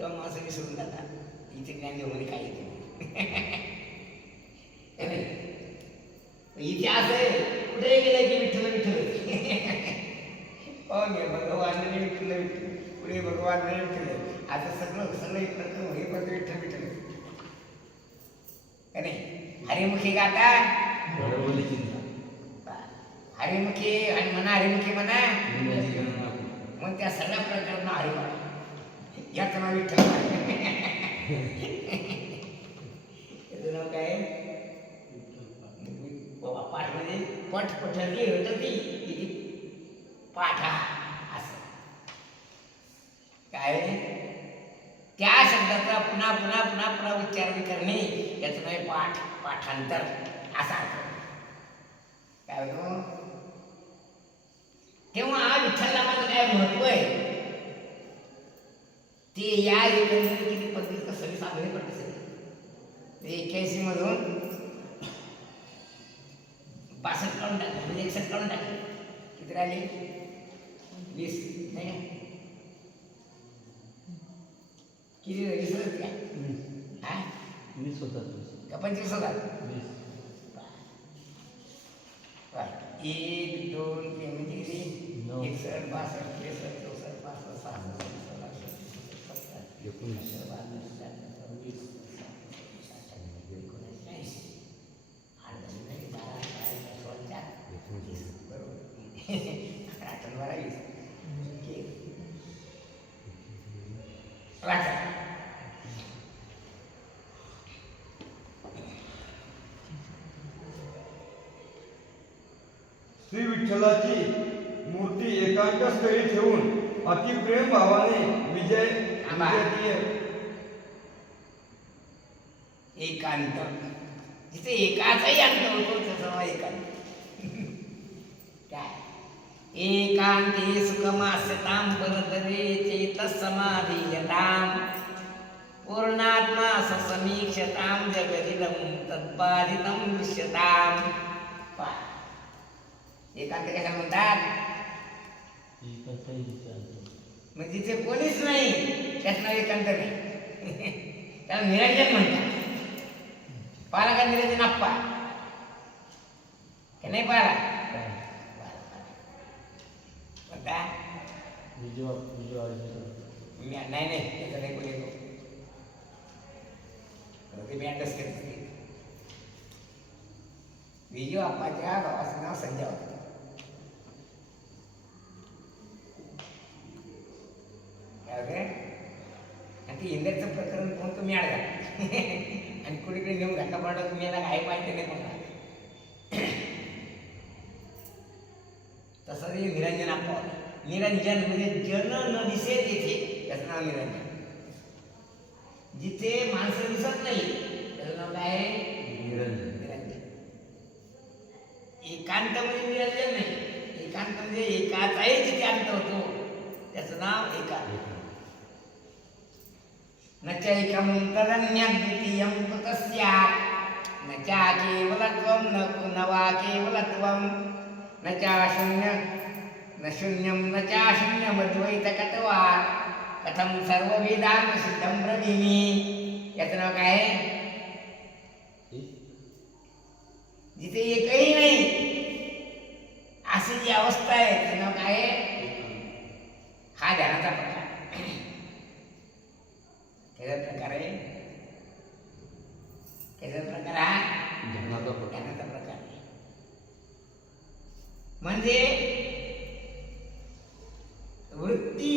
तेव्हा असं विसरून जातात इथे ज्ञानदेव म्हणे काय येते. असं आहे कुठे गेलं की विठ्ठल विठ्ठल. पाहून घ्या भगवान विठ्ठल विठ्ठल. पुढे भगवान विठ्ठल. आता सगळं सगळं इकडं हे पण विठ्ठल विठ्ठल. नाही हरिमुखी गाता? हरिमुखी आणि म्हणा हरिमुखी म्हणा. मग त्या सगळ्या प्रकारनं हरिपाठ याचं नाव विठ्ठल याचं नाव काय? बाबा पाठ म्हणजे पठ पठरली होतं ती. किती पाठा असं. काय त्या शब्दाचा पुन्हा पुन्हा पुन्हा पुन्हा उच्चार करणे याचं नाही पाठ पाठांतर. असा काय होतो? तेव्हा विठ्ठल नामाचं काय महत्त्व आहे? ते या एकंदरीत किती पद्धतीचं सगळी साधने पडते सगळी एक्क्याऐंशी मधून बासष्ट काढून टाकले म्हणजे एकसष्ट काढून टाकले किती राहिले वीस नाही का किती वीस होते का हा का पंचवीस होतात बरं. एक दोन तीन म्हणजे किती. एकसष्ट बासष्ट त्रेसष्ट ठीक. वाचा. श्री विठ्ठलाची मूर्ती एकांत स्थळी ठेवून अतिप्रेम भावाने विजय एकांत. जिथे एकाचाही अंत होतो त्याचा एकांत. काय? एकांते सुखमास्यताम परतरे चेत समाधीयताम पूर्णात्मा ससमीक्षताम जगदिदम तत्पादितं विश्यताम एकांत कशा म्हणतात? म्हणजे मग तिथे कोणीच नाही त्यात नाही एकांत नाही. त्याला निरंजन म्हणतात. पाला का निरंजन आप्पा. का नाही पाला म्हणता मी नाही नाही त्याचं नाही कोणी येतो. ते मी अभ्यास करते विजय बाप्पाच्या गावाचं नाव संजय होतं काय होते आणि ते इंद्रचं प्रकरण कोण तुम्ही आड आणि कुणीकडे नेऊन घातला पडला तुम्ही याला काही माहिती नाही कोणाला. तसं ते निरंजन आपण निरंजन म्हणजे जन न दिसे तेथे त्याचं नाव निरंजन. जिथे माणसं दिसत नाही त्याचं नाव काय आहे? निरंजन. निरंजन एकांत म्हणजे निरंजन नाही. एकांत म्हणजे एकाचाही जिथे अंत होतो त्याचं नाव एकांत. न च एकं तदन्यद्वितीयं कुतस्यात् न च केवलत्वं न न वा केवलत्वं? न च शून्य न शून्यं न च शून्यमद्वैतकत्वा कथं सर्ववेदान्तसिद्धं ब्रवीमि? याचं नाव काय आहे जिथे एकही नाही अशी जी अवस्था आहे त्याचं नाव काय हा ध्यानाचा प्रकार त्याचा प्रकार आहे त्याचा प्रकार हा ध्यानाचा प्रकार आहे म्हणजे वृत्ती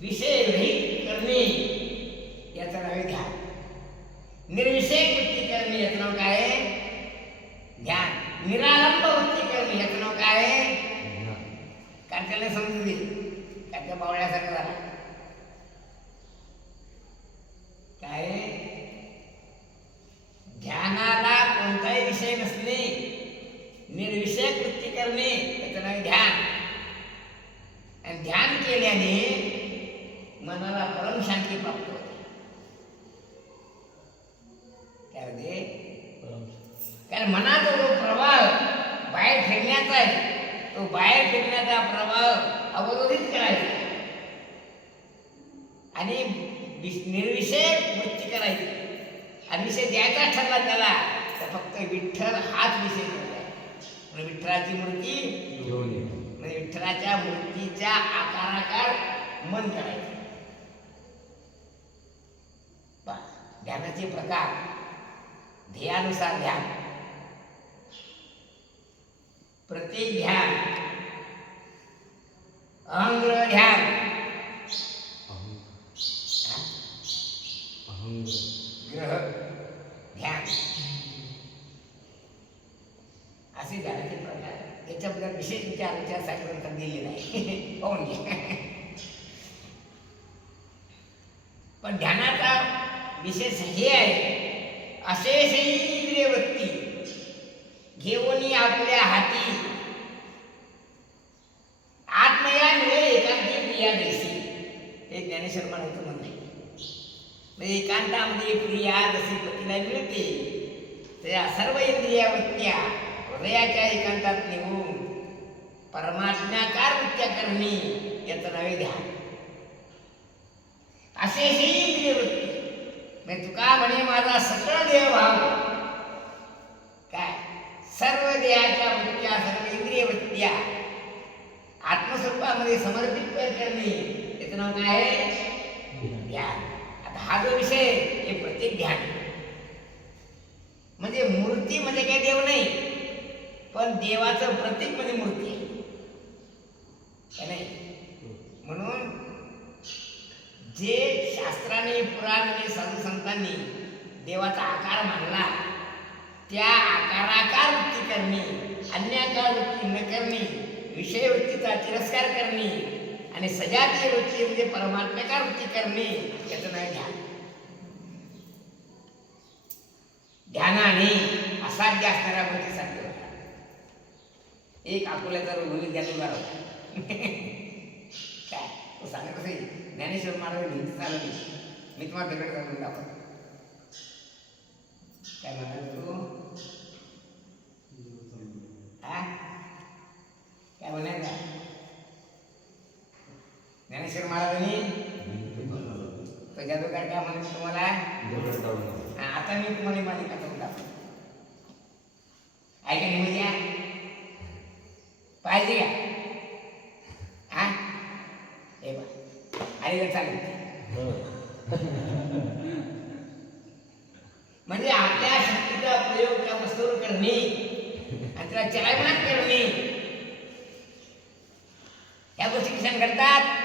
विषय रहित करणे याचं नाव आहे ध्यान निर्विषय वृत्ती करणे याचं नाव काय आहे ध्यान निरालंब वृत्ती करणे याचं नाव काय आहे. कारण त्याला समजून दे काय त्या बावळ्यासारखं झाला काय ध्यानाला कोणताही विषय नसणे निर्विषय कृती करणे याचं नाव आहे ध्यान आणि ध्यान केल्याने मनाला परम शांती प्राप्त होते काय होते कारण मनाचा जो प्रवाह बाहेर फिरण्याचा आहे तो बाहेर फिरण्याचा प्रवाह अवरोधित करायचा आणि निर्विषय वृत्ती करायची. आणि विषय द्यायचा ठरला त्याला तर फक्त विठ्ठल हाच विषय द्यायचा. म्हणजे विठ्ठलाची मूर्ती. म्हणजे विठ्ठलाच्या मूर्तीच्या आकाराकार मन करायचं. ध्यानाचे प्रकार ध्येयानुसार ध्यान. प्रत्येक ध्यान अहंग्रह ध्यान अहं- ग्रह ध्यान असे ध्यानाचे प्रकार. याच्याबद्दल विशेष विचार विचार ग्रंथ दिले नाही. पाहून घे पण ध्यानाचा विशेष हे आहे असे इंद्रिय वृत्ती घेऊन आपल्या हाती आत्मया मिळे एकांती प्रिया देशी हे ज्ञानेश्वर महाराजांचं म्हणजे एकांतामध्ये प्रिया जशी पतीला मिळते त्या सर्व इंद्रिया वृत्त्या हृदयाच्या एकांतात निघून परमात्म्याकार वृत्त्या करणे याचं नावे ध्यान. असे इंद्रिय वृत्ती. म्हणजे तुका म्हणे माझा सकळ देह भाव? काय? सर्व देहाच्या वृत्त्या सर्व इंद्रिय वृत्त्या आत्मस्वरूपामध्ये समर्पित करणे याचं नाव काय आहे? ध्यान आता हा जो विषय हे प्रत्येक ध्यान म्हणजे मूर्ती म्हणजे काही देव नाही पण देवाचं प्रतीक म्हणजे मूर्ती आहे. है नाही? म्हणून जे शास्त्राने पुराणाने साधू संतांनी देवाचा आकार मानला त्या आकाराकार वृत्ती करणे अन्याकार वृत्ती न करणे विषय वृत्तीचा तिरस्कार करणे आणि सजातीय वृत्ती म्हणजे परमात्म्याकार वृत्ती करणे याचं नाही ध्यान. ध्यानाने असाध्य असणाऱ्या गोष्टी साध्य होतात. एक अकोल्याचा रोग म्हणजे ज्ञानोबा होता काय? तो सांगत असे ज्ञानेश्वर महाराज भिंत चालवली. मी तुम्हाला दगड चालवून दाखवतो. काय म्हणाल तू? काय म्हणायचं? ज्ञानेश्वर महाराजांनी तो जादूगार काय म्हणत तुम्हाला? आता मी तुम्हाला माझी कथा दाखवतो. ऐका नाही म्हणजे पाहिजे का? हा? हे बा आणि तर चालेल. म्हणजे आपल्या शक्तीचा प्रयोग त्या वस्तूवर करणे आणि त्याला चलायमान करणे. या गोष्टी किसान करतात.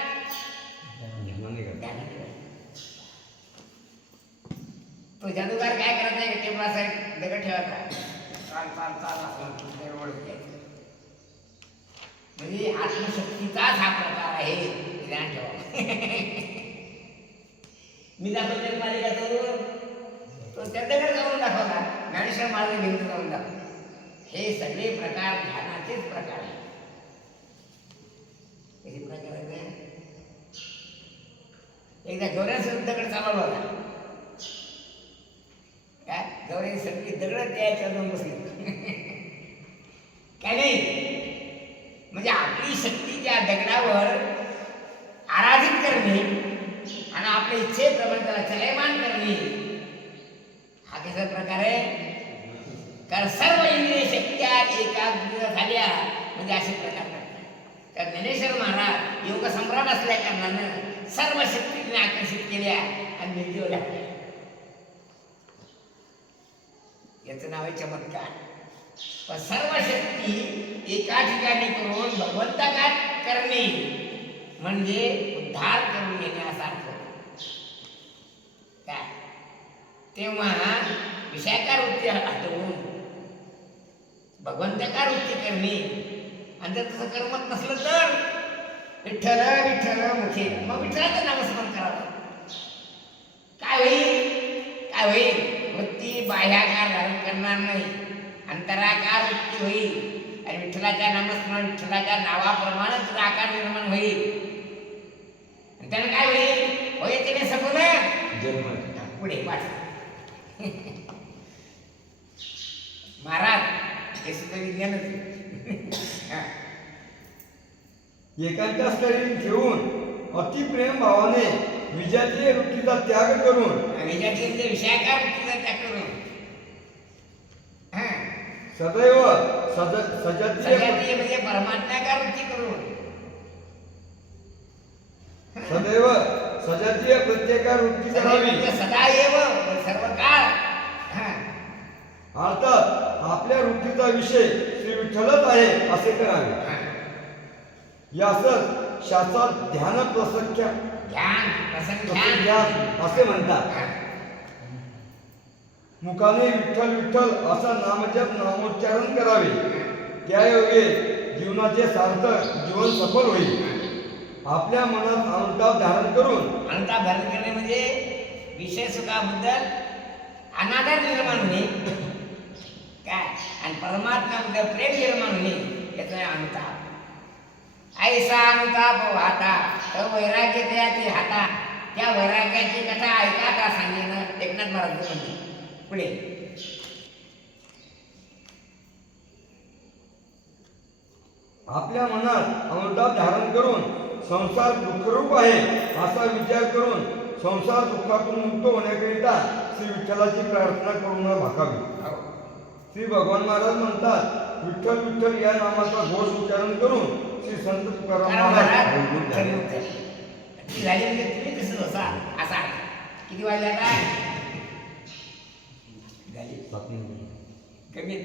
तो जादूगार काय करत नाही टेबलाचा एक दगड ठेवायचा चाल चाल चाल असं ओळख घ्यायचं. म्हणजे आत्मशक्तीचाच हा प्रकार आहे. ज्ञान ठेवा. मी दाखवते मालिका तो तो त्या जाऊन दाखवला. ज्ञानेश्वर महाराज घेऊन जाऊन दाखवला. हे सगळे प्रकार ध्यानाचेच प्रकार आहे प्रकार एकदा गौऱ्या सुद्धाकडे चालवला. होता काय सगळी दगड द्यायच्या जाऊन बसली. काय नाही म्हणजे आपली शक्ती त्या दगडावर आराधित करणे आणि आपल्या इच्छेप्रमाणे त्याला चलयमान करणे. हा कसा प्रकार आहे. कारण सर्व इंद्रिय शक्त्या एकाग्र झाल्या म्हणजे असे प्रकार तर ज्ञानेश्वर महाराज योग सम्राट असल्या कारणानं सर्व शक्तीने आकर्षित केल्या आणि निर्जीव लागल्या याचं नाव आहे चमत्कार. पण सर्व शक्ती एका ठिकाणी करून भगवंताकार करणे म्हणजे उद्धार करून घेणे असा अर्थ काय? तेव्हा विषयाकार वृत्ती हटवून भगवंताकार वृत्ती करणे आणि जर तसं करमत नसलं तर विठ्ठल विठ्ठल मुखे. मग विठ्ठलाचं नामस्मरण करावं. काय होईल? काय होईल? वृत्ती बाह्या करणार नाही. अंतराकार वृत्ती होईल. आणि विठ्ठलाच्या नामस्मरण विठ्ठलाच्या नावाप्रमाणे तुझा आकार निर्माण होईल. त्यानं काय होईल? होय तिने जन्म. पुढे वाच. महाराज हे सुद्धा विज्ञानच. एकांच्या स्थळी ठेवून अतिप्रेम भावाने विजातीय वृत्तीचा त्याग करून जे विषयाकार वृत्तीचा त्याग करून सदैव सज सजातीय म्हणजे परमात्म्याकार वृत्ती करून सदैव सजातीय प्रत्येकार वृत्ती करावी. सदा येव सर्व काळ हा. अर्थात आपल्या वृत्तीचा विषय श्री विठ्ठलच आहे असे करावे. यासच शास्त्रात ध्यान प्रसख्या ध्यान ध्यान असे म्हणतात. मुखाने विठ्ठल विठ्ठल असा नामजप नामोच्चारण करावे. त्यायोगे जीवनाचे सार्थक जीवन सफल होईल. आपल्या मनात अनुताप धारण करून अनुताप धारण करणे म्हणजे विषय सुखाबद्दल अनादर निर्माण होणे. काय? आणि परमात्म्याबद्दल प्रेम निर्माण होणे याचा आहे अनुताप ऐसा अनुताप वाटा तर वैराग्य त्या ते हाता. त्या वैराग्याची कथा ऐका का सांगेन एकनाथ महाराज म्हणते पुढे आपल्या मनात अनुताप धारण करून संसार दुःखरूप आहे असा विचार करून संसार दुःखातून मुक्त होण्याकरिता श्री विठ्ठलाची प्रार्थना करून भाकावी. श्री भगवान महाराज म्हणतात विठ्ठल विठ्ठल या नामाचा घोष उच्चारण करून श्री संत तुकाराम महाराज झाले. म्हणजे तुम्ही असा. किती वाजले आता झाली कमी